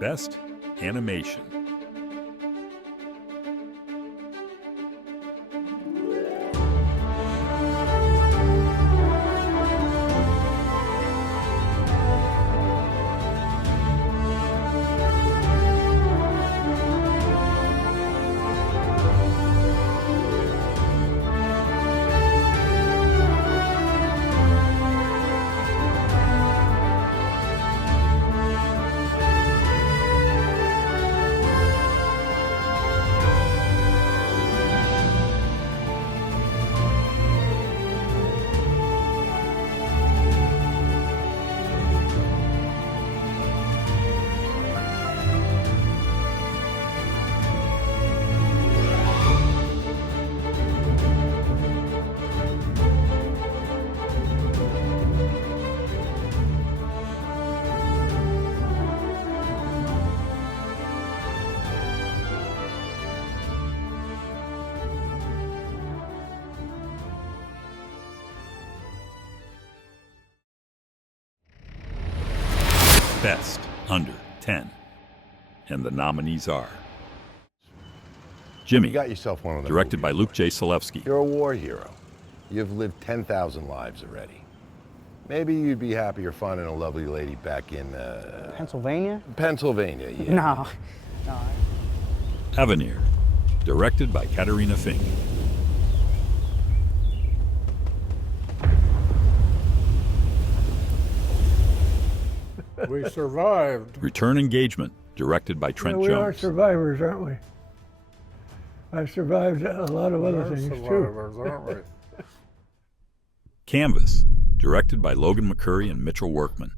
Best Animation. Best Under 10. And the nominees are Jimmy, You got yourself one of them directed by movies, Luke J. Selewski. You're a war hero. You've lived 10,000 lives already. Maybe you'd be happier finding a lovely lady back in Pennsylvania? Pennsylvania, yeah. No. Avenir, directed by Katerina Fink. We survived. Return Engagement, directed by Trent We are Jones. survivors, aren't we? I've survived a lot of other We're things too. survivors, aren't we? Canvas, directed by Logan McCurry and Mitchell Workman.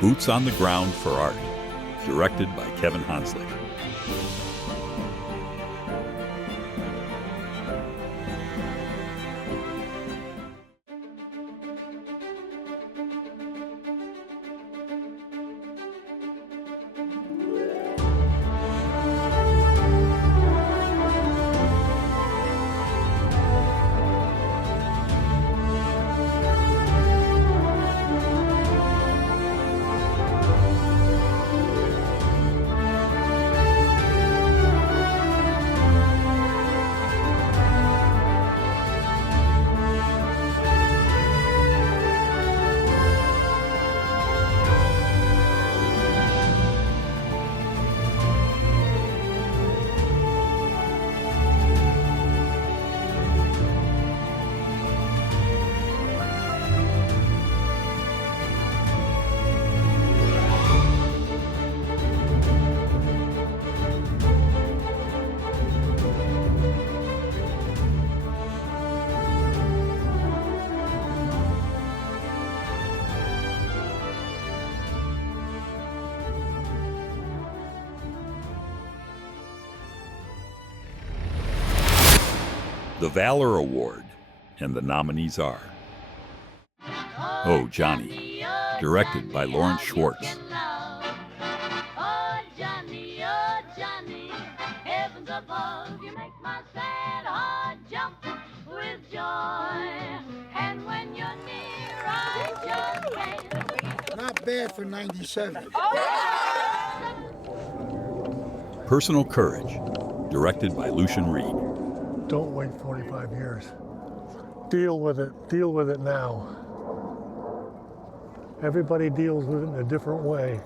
Boots on the Ground for Art, directed by Kevin Hanslick. The Valor Award, and the nominees are Oh, Johnny, directed by Lawrence Schwartz. Oh, Johnny, heavens above, you make my sad heart jump with joy. And when you're near, I just can't. Not bad for 97. Personal Courage, directed by Lucian Reed. Don't wait 45 years. Deal with it. Deal with it now. Everybody deals with it in a different way.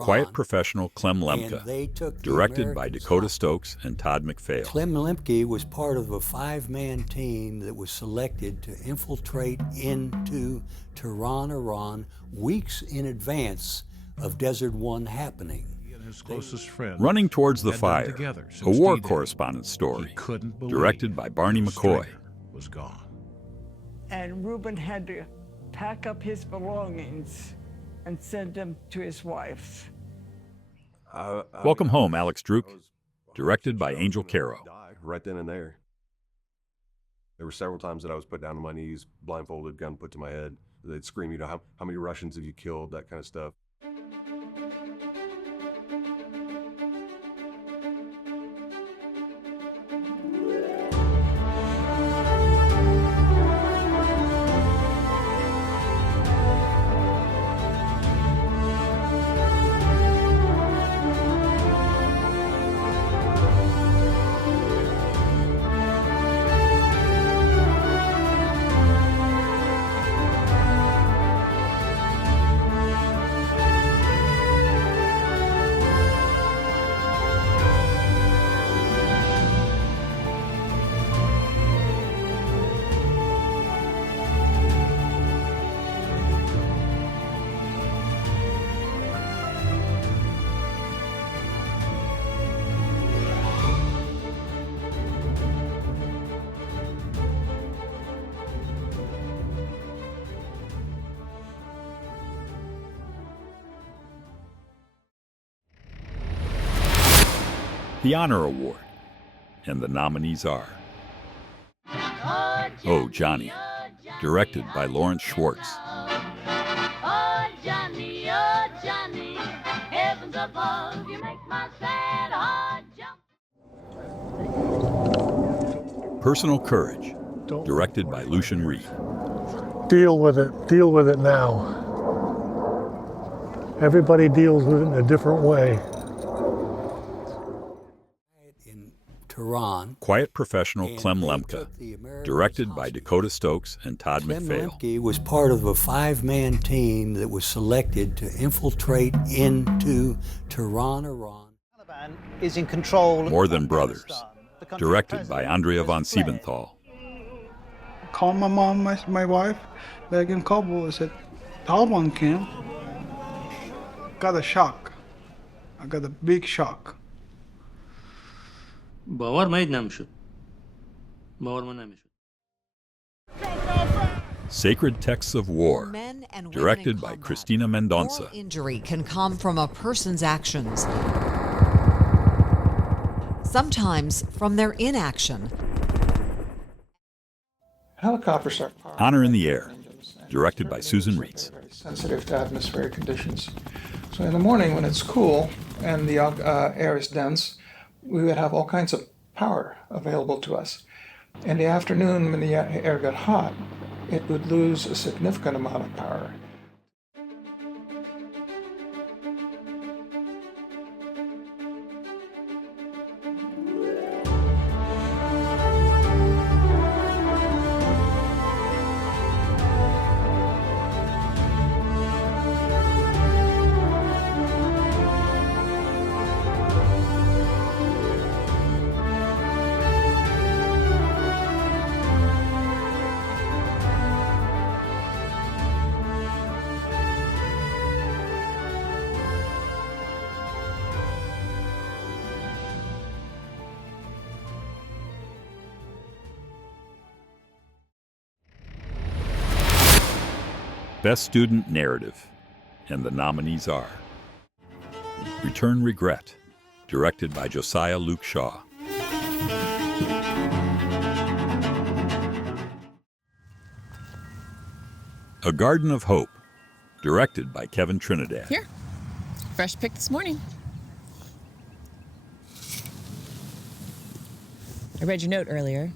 Quiet Professional Clem Lemke, directed by Dakota Stokes and Todd McPhail. Clem Lemke was part of a 5-man team that was selected to infiltrate into Tehran, Iran, weeks in advance of Desert One happening. His closest friend Running Towards the had been Fire, together a since war D-Day. correspondence story, He couldn't believe directed by Barney the McCoy. stringer was gone. And Reuben had to pack up his belongings and send them to his wife. Welcome Home, Alex Druk, directed by Angel Caro. Right then and there. There were several times that I was put down on my knees, blindfolded, gun put to my head. They'd scream, you know, how many Russians have you killed, that kind of stuff. the Honor Award, and the nominees are Oh, Johnny, directed by Lawrence Schwartz. Oh, Johnny, heavens above, you make my sad heart jump. Personal Courage, directed by Lucian Reed. Deal with it. Deal with it now. Everybody deals with it in a different way. In Tehran, Quiet Professional and Clem they Lemke, took the Americans directed by hostage. Dakota Stokes and Todd Clem McPhail. Lemke was part of a 5-man team that was selected to infiltrate into Tehran, Iran. Taliban is in control. More Than of Brothers, Afghanistan. The country's directed by president Andrea has von fled. Siebenthal. Called my mom, my wife, back in Kabul. I said, Taliban came. Got a shock. I got a big shock. باور مید نمیشد باور من نمیشد Sacred Texts of War, Men and women directed in by combat. Christina Mendonça. Moral injury can come from a person's actions, sometimes from their inaction. Helicopters are powerful Honor in the Air, engines, and directed by Susan turbines are Reitz. very sensitive to atmospheric conditions. So in the morning when it's cool and the air is dense, we would have all kinds of power available to us. In the afternoon when the air got hot, it would lose a significant amount of power. Best Student Narrative, and the nominees are Return Regret, directed by Josiah Luke Shaw. A Garden of Hope, directed by Kevin Trinidad. Here, fresh pick this morning. I read your note earlier.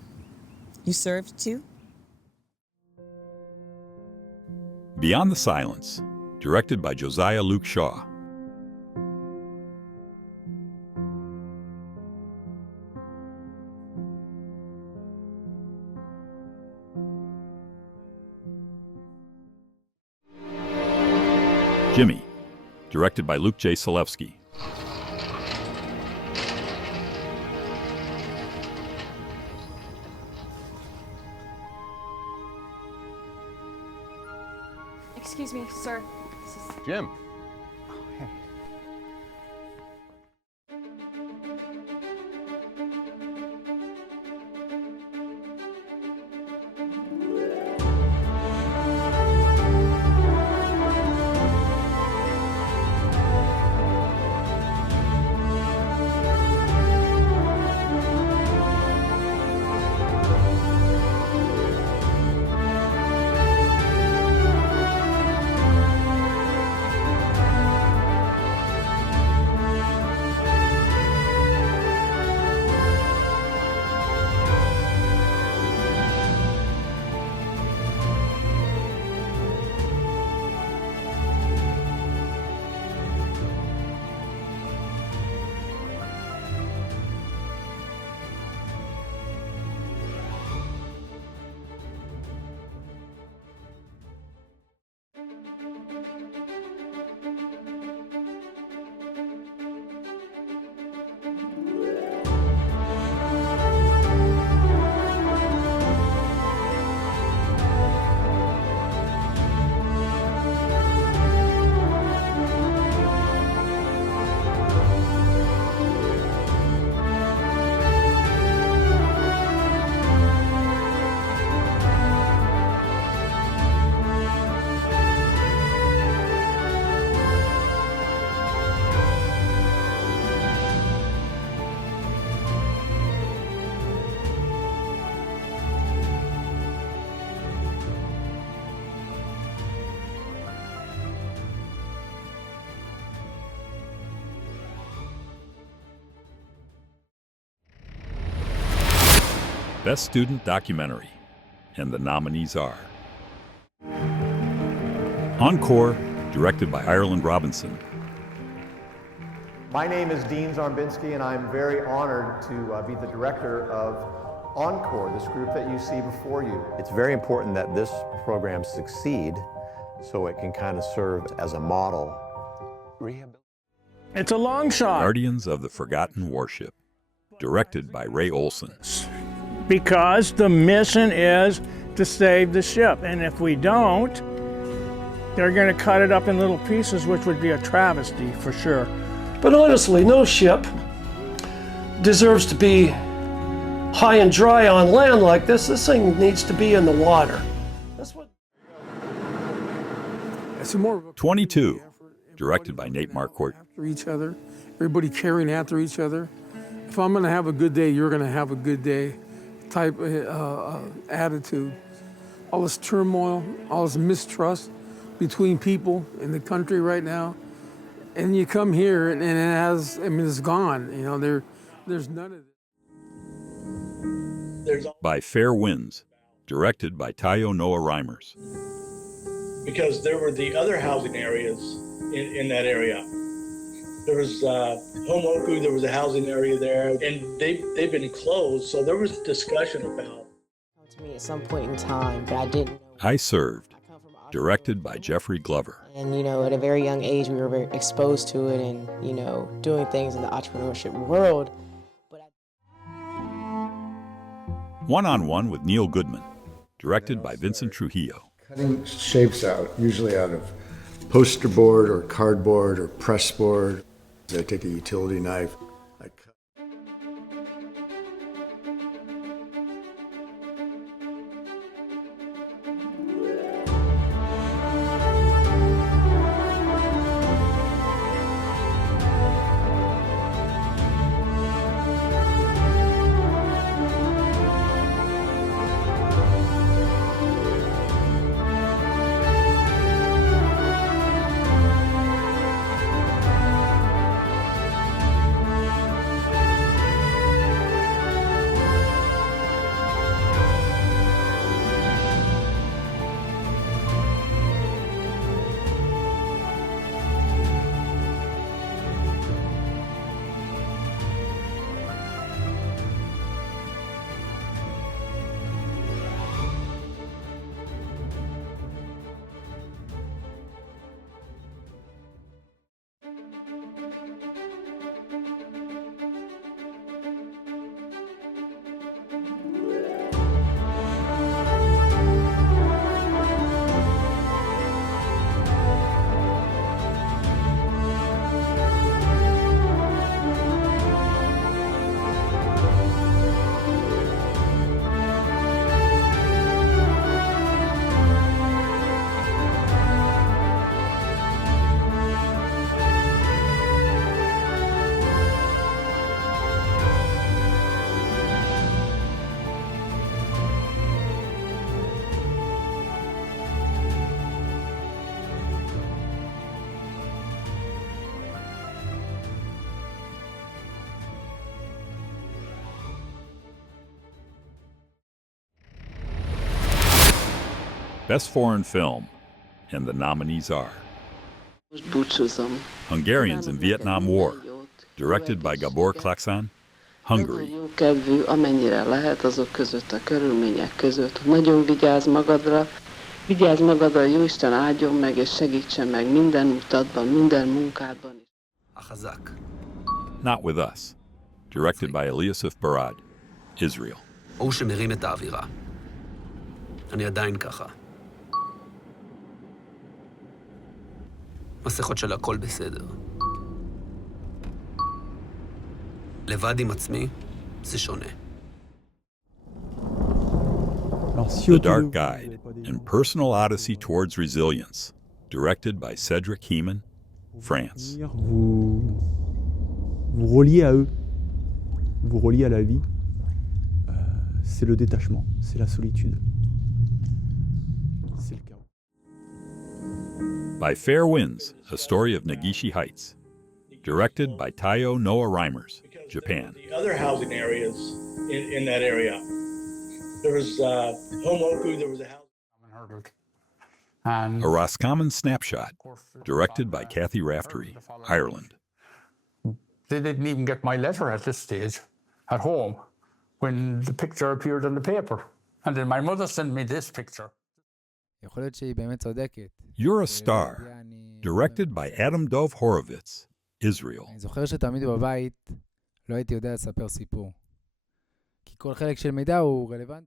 You served too? Beyond the Silence, directed by Josiah Luke Shaw. Jimmy, directed by Luke J. Selewski. Excuse me, sir. Jim. Best Student Documentary, and the nominees are Encore, directed by Ireland Robinson. My name is Dean Zarmbinski, and I'm very honored to be the director of Encore, this group that you see before you. It's very important that this program succeed so it can kind of serve as a model. It's a long shot. Guardians of the Forgotten Warship, directed by Ray Olson. Because the mission is to save the ship. And if we don't, they're going to cut it up in little pieces, which would be a travesty for sure. But honestly, no ship deserves to be high and dry on land like this. This thing needs to be in the water. That's what. It's more of a 22, directed by Nate Marquardt. after each other, everybody carrying after each other. If I'm going to have a good day, you're going to have a good day type attitude. All this turmoil, all this mistrust between people in the country right now. And you come here and it has, I mean, it's gone. You know, there's none of it. By Fair Winds, directed by Tayo Noah Reimers. Because there were the other housing areas in that area. There was Homoku, there was a housing area there, and they've been closed, so there was discussion about. To me at some point in time, but I didn't know. I Served, directed by Jeffrey Glover. And, you know, at a very young age, we were very exposed to it and, you know, doing things in the entrepreneurship world. One on One with Neil Goodman, directed by Vincent Trujillo. Cutting shapes out, usually out of poster board or cardboard or press board. I take a utility knife. Best Foreign Film, and the nominees are Hungarians in Vietnam War, directed by Gabor Klaxon, Hungary. Kedvű, amennyire lehet azok között, a körülmények között. Nagyon vigyázz magadra, vigyázz magadra, Jóisten áldjon meg és segítsen meg minden utatban, minden munkádban. Not With Us, directed by Eliasif Barad, Israel. הוא שמרים את האווירה. אני עדיין ככה. מסכות של הכל בסדר. לבד עם עצמי, זה שונה. The Dark Guide, and Personal Odyssey Towards Resilience, directed by Cedric Heeman, France. Vous reliez à eux, vous reliez à la vie. C'est le détachement, c'est la solitude. C'est le chaos. By Fair Winds, A Story of Nagishi Heights, directed by Tayo Noah Reimers, Japan. The other housing areas in that area. There was Homoku, there was a house. A Roscommon snapshot, directed by Kathy Raftery, Ireland. They didn't even get my letter at this stage at home when the picture appeared in the paper. And then my mother sent me this picture. You're a Star, directed by Adam Dov Horovitz, Israel. אני זוכר שתמיד בבית לא הייתי יודע לספר סיפור. כי כל חלק של מידע הוא רלוונטי.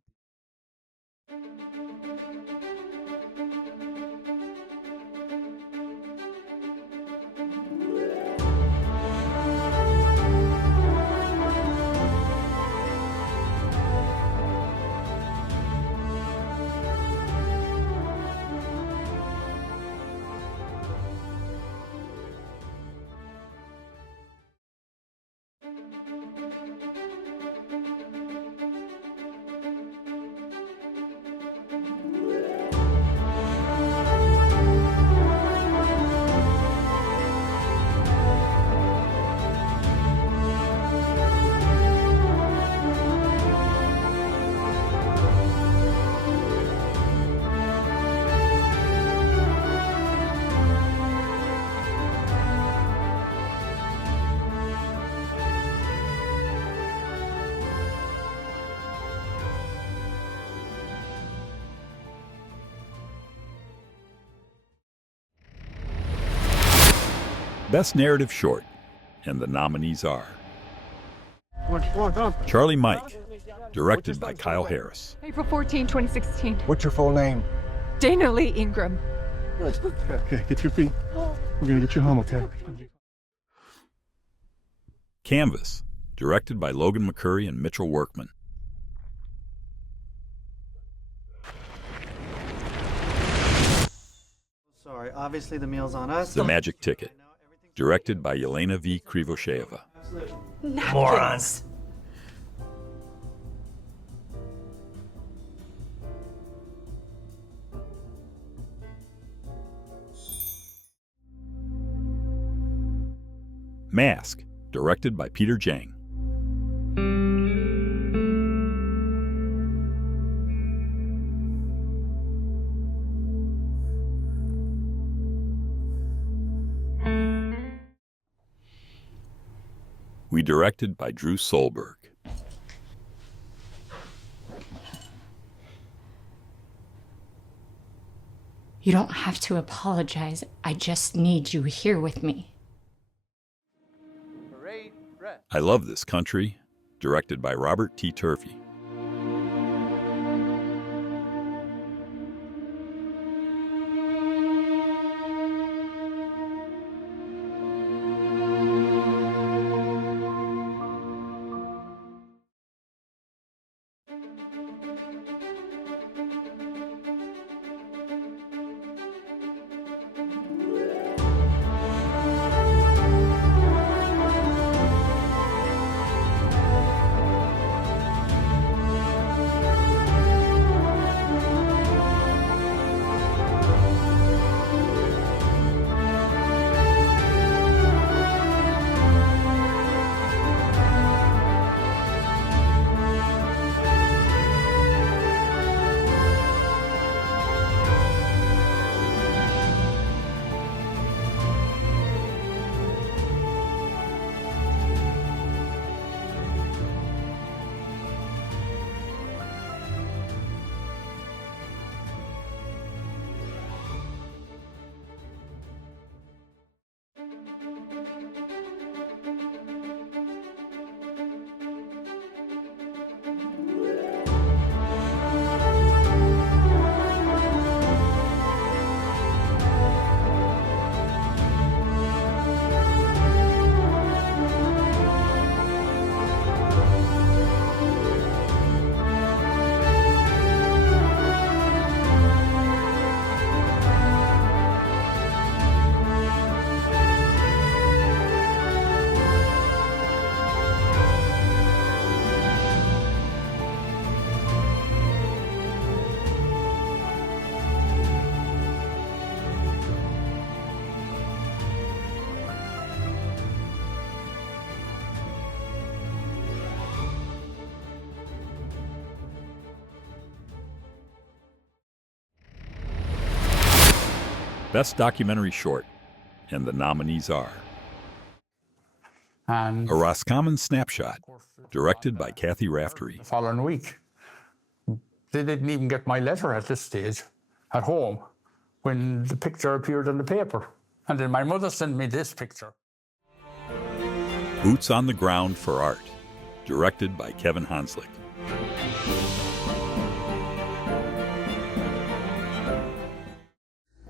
Best Narrative Short, and the nominees are Charlie Mike, directed by Kyle Harris. April 14, 2016. What's your full name? Dana Lee Ingram. Okay, get your feet. We're gonna get you home, okay? Canvas, directed by Logan McCurry and Mitchell Workman. Sorry, obviously the meal's on us. The Magic Ticket, directed by Yelena V. Krivosheva. Morons. Mask, directed by Peter Jang. We directed by Drew Solberg. You don't have to apologize. I just need you here with me. I Love This Country, directed by Robert T. Turvey. Best Documentary Short, and the nominees are And A Roscommon Snapshot, directed by Kathy Raftery. the following week, they didn't even get my letter at this stage at home when the picture appeared in the paper. And then my mother sent me this picture. Boots on the Ground for Art, directed by Kevin Hanslick.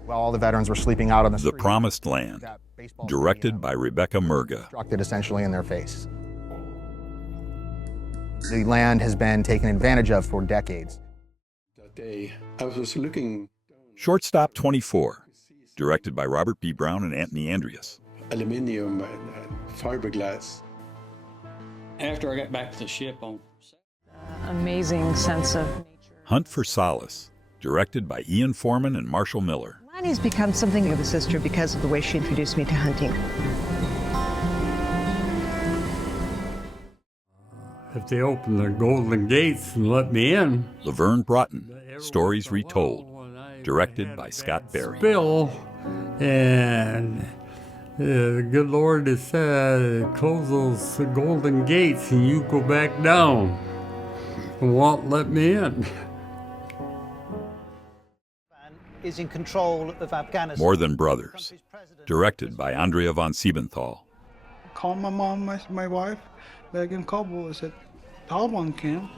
While all the veterans were sleeping out on the street, The Promised Land, directed by Rebecca Murga. constructed essentially in their face. The land has been taken advantage of for decades. That day, I was looking Shortstop 24, directed by Robert B. Brown and Anthony Andreas. aluminium and fiberglass. After I got back to the ship on Amazing sense of Hunt for Solace, directed by Ian Foreman and Marshall Miller. Lonnie's become something of a sister because of the way she introduced me to hunting. If they open the golden gates and let me in. Laverne Broughton, Stories Retold, directed by Scott Barry. Bill, and the good Lord has said, close those golden gates and you go back down. And won't let me in. Is in control of Afghanistan. More Than Brothers, directed by Andrea von Siebenthal. Called my mom, my wife, back in Kabul. I said, Taliban came.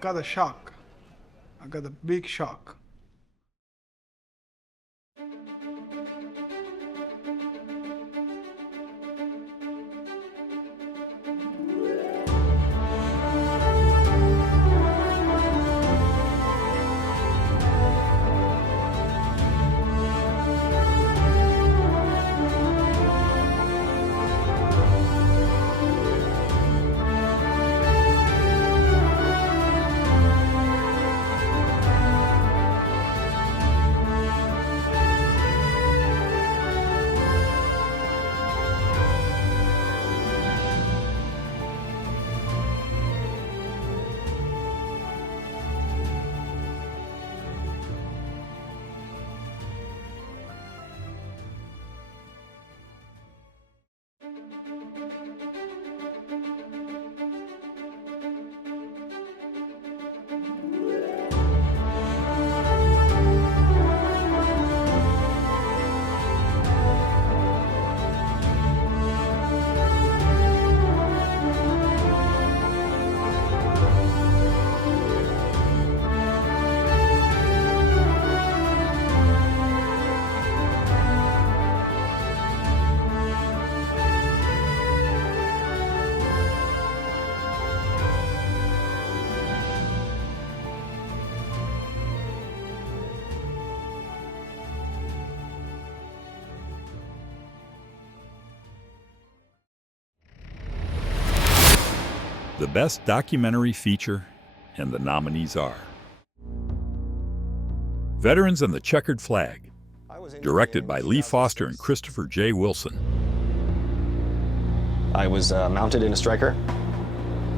Got a shock. I got a big shock. The Best Documentary Feature, and the nominees are Veterans and the Checkered Flag, directed by Lee Foster and Christopher J. Wilson. I was mounted in a Stryker.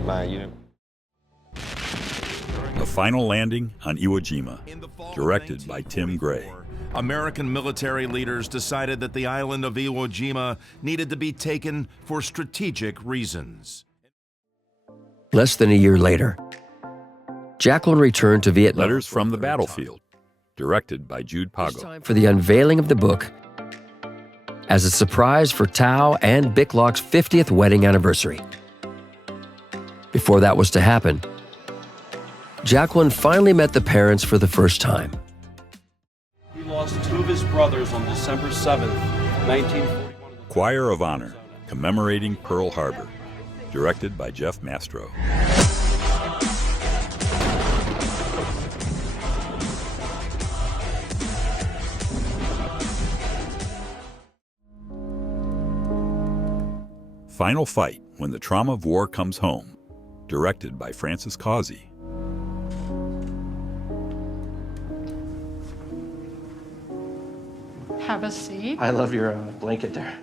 My unit. The Final Landing on Iwo Jima, directed by Tim Gray. American military leaders decided that the island of Iwo Jima needed to be taken for strategic reasons. Less than a year later, Jacqueline returned to Vietnam. Letters from the Battlefield, directed by Jude Pago. For the unveiling of the book as a surprise for Tao and Bic Lock's 50th wedding anniversary. Before that was to happen, Jacqueline finally met the parents for the first time. We lost two of his brothers on December 7th, 1941. Choir of Honor, commemorating Pearl Harbor, directed by Jeff Mastro. Final Fight, When the Trauma of War Comes Home, directed by Francis Causey. Have a seat. I love your blanket there.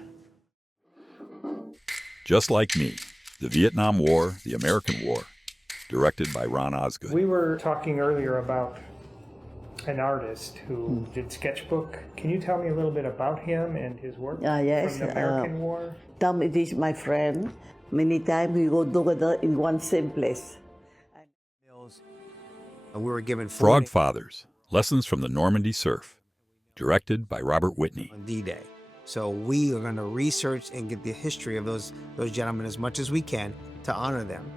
Just Like Me, The Vietnam War, The American War, directed by Ron Osgood. We were talking earlier about an artist who did sketchbook. Can you tell me a little bit about him and his work yes, from the American War? Tom is my friend. Many times we go together in one same place. We were given Frog Fathers, Lessons from the Normandy Surf, directed by Robert Whitney. On D-Day. So we are going to research and get the history of those gentlemen as much as we can to honor them.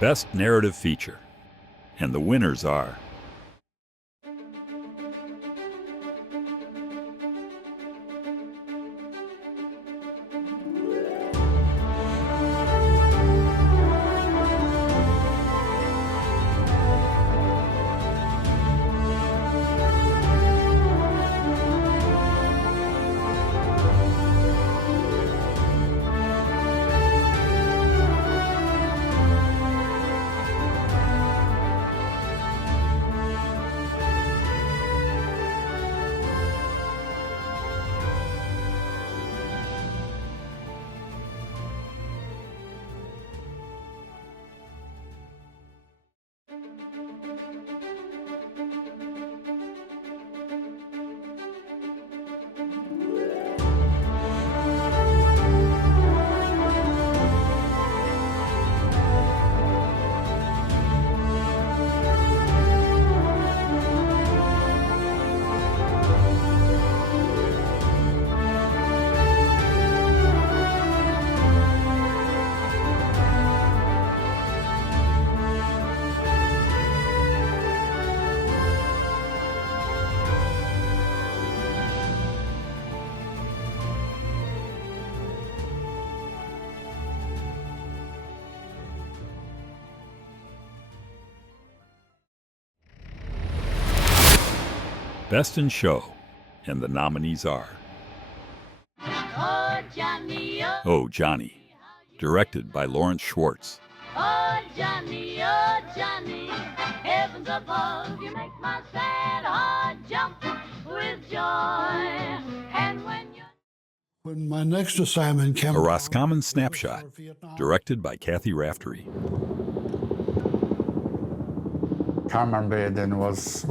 Best Narrative Feature. And the winners are Best in Show, and the nominees are Oh, Johnny, directed by Lawrence Schwartz. Oh, Johnny, heavens above, you make my sad heart jump with joy. And when my next assignment came, A Roscommon Snapshot, directed by Kathy Raftery. Carmen Bay then was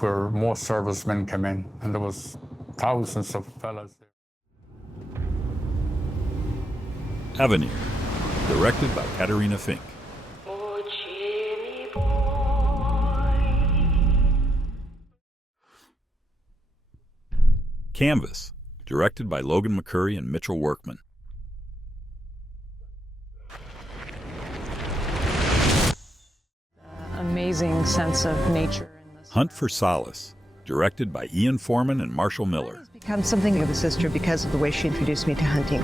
where most servicemen came in, and there was thousands of fellas there. Avenir, directed by Katerina Fink. Canvas, directed by Logan McCurry and Mitchell Workman. Amazing sense of nature. Hunt for Solace, directed by Ian Foreman and Marshall Miller. Become something of a sister because of the way she introduced me to hunting.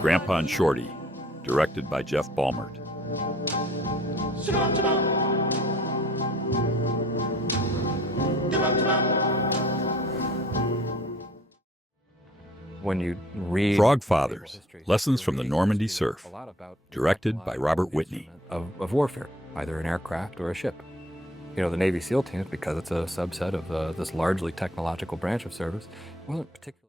Grandpa and Shorty, directed by Jeff Balmert. When you read Frog Fathers, Lessons from the Normandy Surf, directed by Robert Whitney. Of warfare, either an aircraft or a ship. You know, the Navy SEAL teams, because it's a subset of this largely technological branch of service, wasn't particularly